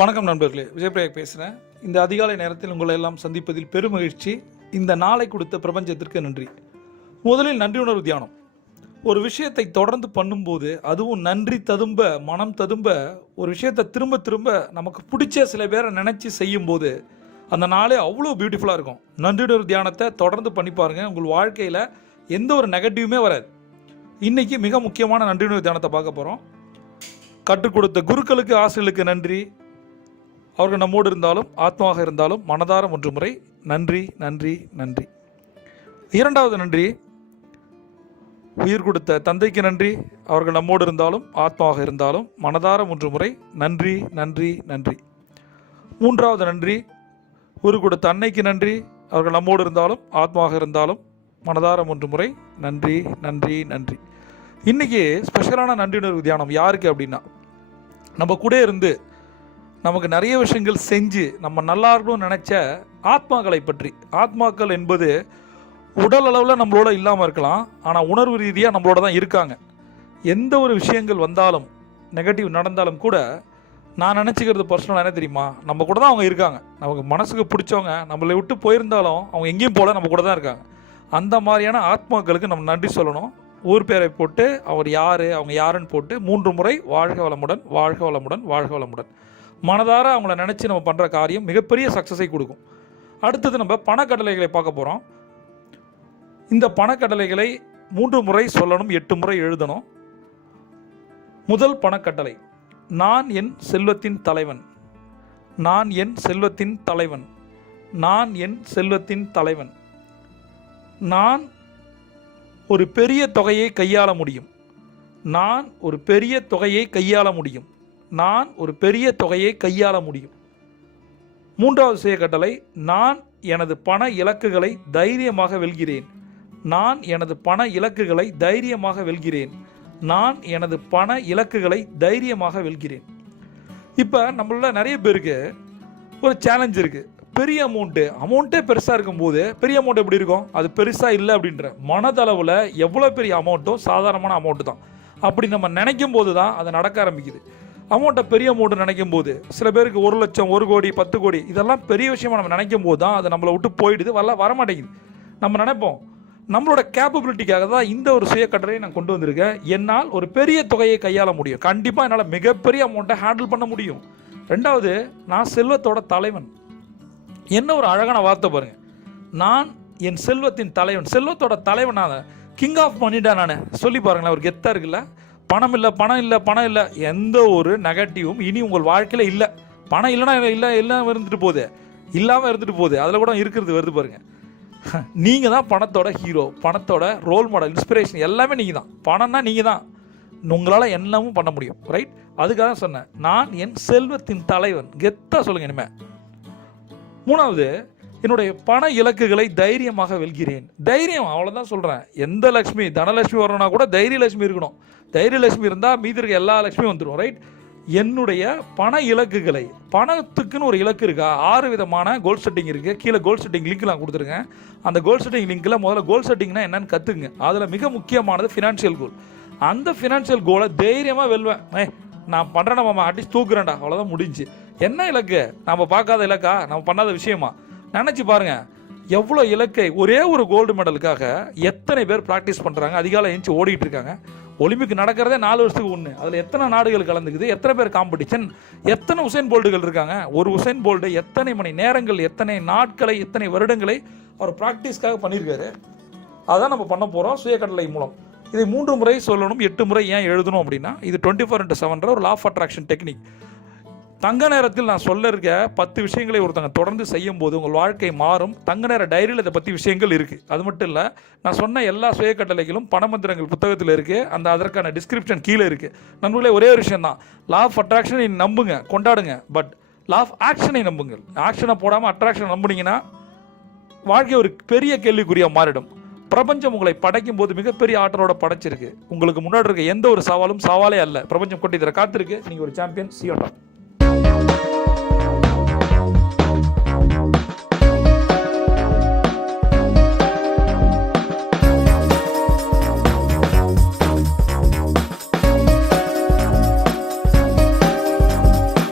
வணக்கம் நண்பர்களே, விஜயபிரயாக் பேசுகிறேன். இந்த அதிகாலை நேரத்தில் உங்களை எல்லாம் சந்திப்பதில் பெருமகிழ்ச்சி. இந்த நாளை கொடுத்த பிரபஞ்சத்திற்கு நன்றி. முதலில் நன்றி உணர்வு தியானம். ஒரு விஷயத்தை தொடர்ந்து பண்ணும்போது, அதுவும் நன்றி ததும்ப, மனம் ததும்ப, ஒரு விஷயத்தை திரும்ப திரும்ப நமக்கு பிடிச்ச சில பேரை நினச்சி செய்யும்போது அந்த நாளே அவ்வளோ பியூட்டிஃபுல்லாக இருக்கும். நன்றி உணர்வு தியானத்தை தொடர்ந்து பண்ணி பாருங்கள். உங்கள் வாழ்க்கையில் எந்த ஒரு நெகட்டிவுமே வராது. இன்றைக்கி மிக முக்கியமான நன்றி உணர்வு தியானத்தை பார்க்க போகிறோம். கற்றுக் கொடுத்த குருக்களுக்கு, ஆசிரியர்களுக்கு நன்றி. அவர்கள் நம்மோடு இருந்தாலும் ஆத்மாவாக இருந்தாலும் மனதார ஒன்று முறை நன்றி நன்றி நன்றி. இரண்டாவது நன்றி, உயிர் கொடுத்த தந்தைக்கு நன்றி. அவர்கள் நம்மோடு இருந்தாலும் ஆத்மாவாக இருந்தாலும் மனதார ஒன்று முறை நன்றி நன்றி நன்றி. மூன்றாவது நன்றி, உயிர் கொடுத்த அன்னைக்கு நன்றி. அவர்கள் நம்மோடு இருந்தாலும் ஆத்மாவாக இருந்தாலும் மனதார ஒன்று முறை நன்றி நன்றி நன்றி. இன்றைக்கி ஸ்பெஷலான நன்றி உணர்வு தியானம் யாருக்கு அப்படின்னா, நம்ம கூட இருந்து நமக்கு நிறைய விஷயங்கள் செஞ்சு நம்ம நல்லா இருக்கணும்னு நினச்ச ஆத்மாக்களை பற்றி. ஆத்மாக்கள் என்பது உடல் அளவில் நம்மளோட இல்லாமல் இருக்கலாம், ஆனால் உணர்வு ரீதியாக நம்மளோட தான் இருக்காங்க. எந்த ஒரு விஷயங்கள் வந்தாலும், நெகட்டிவ் நடந்தாலும் கூட நான் நினச்சிக்கிறது பர்சனலாக என்ன தெரியுமா, நம்ம கூட தான் அவங்க இருக்காங்க. நமக்கு மனசுக்கு பிடிச்சவங்க நம்மளை விட்டு போயிருந்தாலும் அவங்க எங்கேயும் போல நம்ம கூட தான் இருக்காங்க. அந்த மாதிரியான ஆத்மாக்களுக்கு நம்ம நன்றி சொல்லணும். ஊர் பேரை போட்டு அவர் யார், அவங்க யாருன்னு போட்டு 3 முறை வாழ்க வளமுடன், வாழ்க வளமுடன், வாழ்க வளமுடன். மனதார அவங்கள நினச்சி நம்ம பண்ணுற காரியம் மிகப்பெரிய சக்ஸஸை கொடுக்கும். அடுத்தது நம்ம பணக்கட்டளைகளை பார்க்க போகிறோம். இந்த பணக்கட்டளைகளை 3 முறை சொல்லணும், 8 முறை எழுதணும். முதல் பணக்கட்டளை, நான் என் செல்வத்தின் தலைவன். நான் என் செல்வத்தின் தலைவன். நான் என் செல்வத்தின் தலைவன். நான் ஒரு பெரிய தொகையை கையாள முடியும். நான் ஒரு பெரிய தொகையை கையாள முடியும். நான் ஒரு பெரிய தொகையை கையாள முடியும். மூன்றாவது சுய கட்டளை, நான் எனது பண இலக்குகளை தைரியமாக வெல்கிறேன். நான் எனது பண இலக்குகளை தைரியமாக வெல்கிறேன். நான் எனது பண இலக்குகளை தைரியமாக வெல்கிறேன். இப்போ நம்மள நிறைய பேருக்கு ஒரு சேலஞ்ச் இருக்குது. பெரிய அமௌண்ட்டே பெருசாக இருக்கும்போது பெரிய அமௌண்ட் எப்படி இருக்கும், அது பெருசாக இல்லை அப்படின்ற மனதளவில் எவ்வளோ பெரிய அமௌண்ட்டோ சாதாரணமான அமௌண்ட்டு தான். அப்படி நம்ம நினைக்கும் போது தான் அது நடக்க ஆரம்பிக்குது. அமௌண்ட்டை பெரிய அமௌண்ட்டு நினைக்கும் போது, சில பேருக்கு 1 லட்சம், 1 கோடி, 10 கோடி, இதெல்லாம் பெரிய விஷயமா நம்ம நினைக்கும் போது தான் அது நம்மளை விட்டு போயிடுது, வரமாட்டேங்குது. நம்ம நினைப்போம் நம்மளோட கேப்பபிலிட்டிக்காக தான் இந்த ஒரு சுய கட்டளையை நான் கொண்டு வந்திருக்கேன். என்னால் ஒரு பெரிய தொகையை கையாள முடியும். கண்டிப்பாக என்னால் மிகப்பெரிய அமௌண்ட்டை ஹேண்டில் பண்ண முடியும். ரெண்டாவது, நான் செல்வத்தோட தலைவன். என்ன ஒரு அழகான வார்த்தை பாருங்க. நான் என் செல்வத்தின் தலைவன். செல்வத்தோட தலைவன் நான், கிங் ஆஃப் மணிடா நான். சொல்லி பாருங்களேன், ஒரு கெத்தாக இருக்குல்ல. பணம் இல்லை, பணம் இல்லை, பணம் இல்லை, எந்த ஒரு நெகட்டிவும் இனி உங்கள் வாழ்க்கையில் இல்லை. பணம் இல்லைன்னா எல்லாம் இருந்துட்டு போகுது, இல்லாமல் இருந்துட்டு போகுது, அதில் கூட இருக்கிறது வருது பாருங்க. நீங்கள் தான் பணத்தோட ஹீரோ, பணத்தோட ரோல் மாடல், இன்ஸ்பிரேஷன் எல்லாமே நீங்கள் தான். பணம்னா நீங்கள் தான். உங்களால் எல்லாமும் பண்ண முடியும், ரைட்? அதுக்காக சொன்னேன், நான் என் செல்வத்தின் தலைவன். கெத்தாக சொல்லுங்க இனிமேல். மூணாவது, என்னுடைய பண இலக்குகளை தைரியமாக வெல்கிறேன். தைரியம், அவ்வளோதான் சொல்கிறேன். எந்த லட்சுமி, தனலட்சுமி வரணும்னா கூட தைரியலட்சுமி இருக்கணும். தைரியலட்சுமி இருந்தால் மீதி இருக்க எல்லா லட்சுமியும் வந்துடும், ரைட்? என்னுடைய பண இலக்குகளை, பணத்துக்குன்னு ஒரு இலக்கு இருக்கா? 6 விதமான கோல் செட்டிங் இருக்குது. கீழே கோல் செட்டிங் லிங்க் நான் கொடுத்துருக்கேன். அந்த கோல் செட்டிங் லிங்க்கில் முதல்ல கோல் செட்டிங்னா என்னன்னு கற்றுக்குங்க. அதில் மிக முக்கியமானது ஃபினான்ஷியல் கோல். அந்த ஃபினான்ஷியல் கோலை தைரியமாக வெல்வேன். நான் பண்ணுறேன், நம்ம அட்லீஸ்ட் தூக்குறேன்டா, அவ்வளோதான் முடிஞ்சு. என்ன இலக்கு? நம்ம பார்க்காத இலக்கா? நம்ம பண்ணாத விஷயமா? நினச்சி பாருங்கள். எவ்வளோ இலக்கை, ஒரே ஒரு கோல்டு மெடலுக்காக எத்தனை பேர் ப்ராக்டிஸ் பண்ணுறாங்க, அதிகாலை எழுந்து ஓடிட்டு இருக்காங்க. ஒலிம்பிக் நடக்கிறதே 4 வருஷத்துக்கு ஒன்று. அதில் எத்தனை நாடுகள் கலந்துக்குது, எத்தனை பேர் காம்படிஷன், எத்தனை உசைன் போல்ட்டுகள் இருக்காங்க. ஒரு உசைன் போல்ட்டு எத்தனை மணி நேரங்கள், எத்தனை நாட்களை, எத்தனை வருடங்களை அவர் ப்ராக்டிஸ்க்காக பண்ணியிருக்காரு. அதான் நம்ம பண்ண போகிறோம் சுய கட்டளை மூலம். இதை 3 முறை சொல்லணும், 8 முறை ஏன் எழுதணும் அப்படின்னா, இது 24/7 ஒரு லா ஆஃப் அட்ராக்ஷன் டெக்னிக். தங்க நேரத்தில் நான் சொல்ல இருக்க 10 விஷயங்களை ஒருத்தங்க தொடர்ந்து செய்யும் போது உங்கள் வாழ்க்கை மாறும். தங்க நேர டைரியில் இதை பற்றி விஷயங்கள் இருக்குது. அது மட்டும் இல்லை, நான் சொன்ன எல்லா சுய கட்டளைகளும் பணமந்திரங்கள் புத்தகத்தில் இருக்குது. அதற்கான டிஸ்கிரிப்ஷன் கீழே இருக்குது. நண்பர்களே, ஒரே ஒரு விஷயம் தான், லா ஆஃப் அட்ராக்ஷனை நம்புங்க, கொண்டாடுங்க. பட் லா ஆஃப் ஆக்ஷனை நம்புங்கள். ஆக்ஷனை போடாமல் அட்ராக்ஷன் நம்புனீங்கன்னா வாழ்க்கை ஒரு பெரிய கேள்விக்குறியாக மாறிடும். பிரபஞ்சம் உங்களை படைக்கும் போது மிகப்பெரிய ஆற்றலோட படைச்சிருக்கு. உங்களுக்கு முன்னாடி இருக்க எந்த ஒரு சவாலும் சவாலே அல்ல. பிரபஞ்சம் கொண்டு இதில் காத்திருக்கு. நீங்கள் ஒரு champion. See you on top.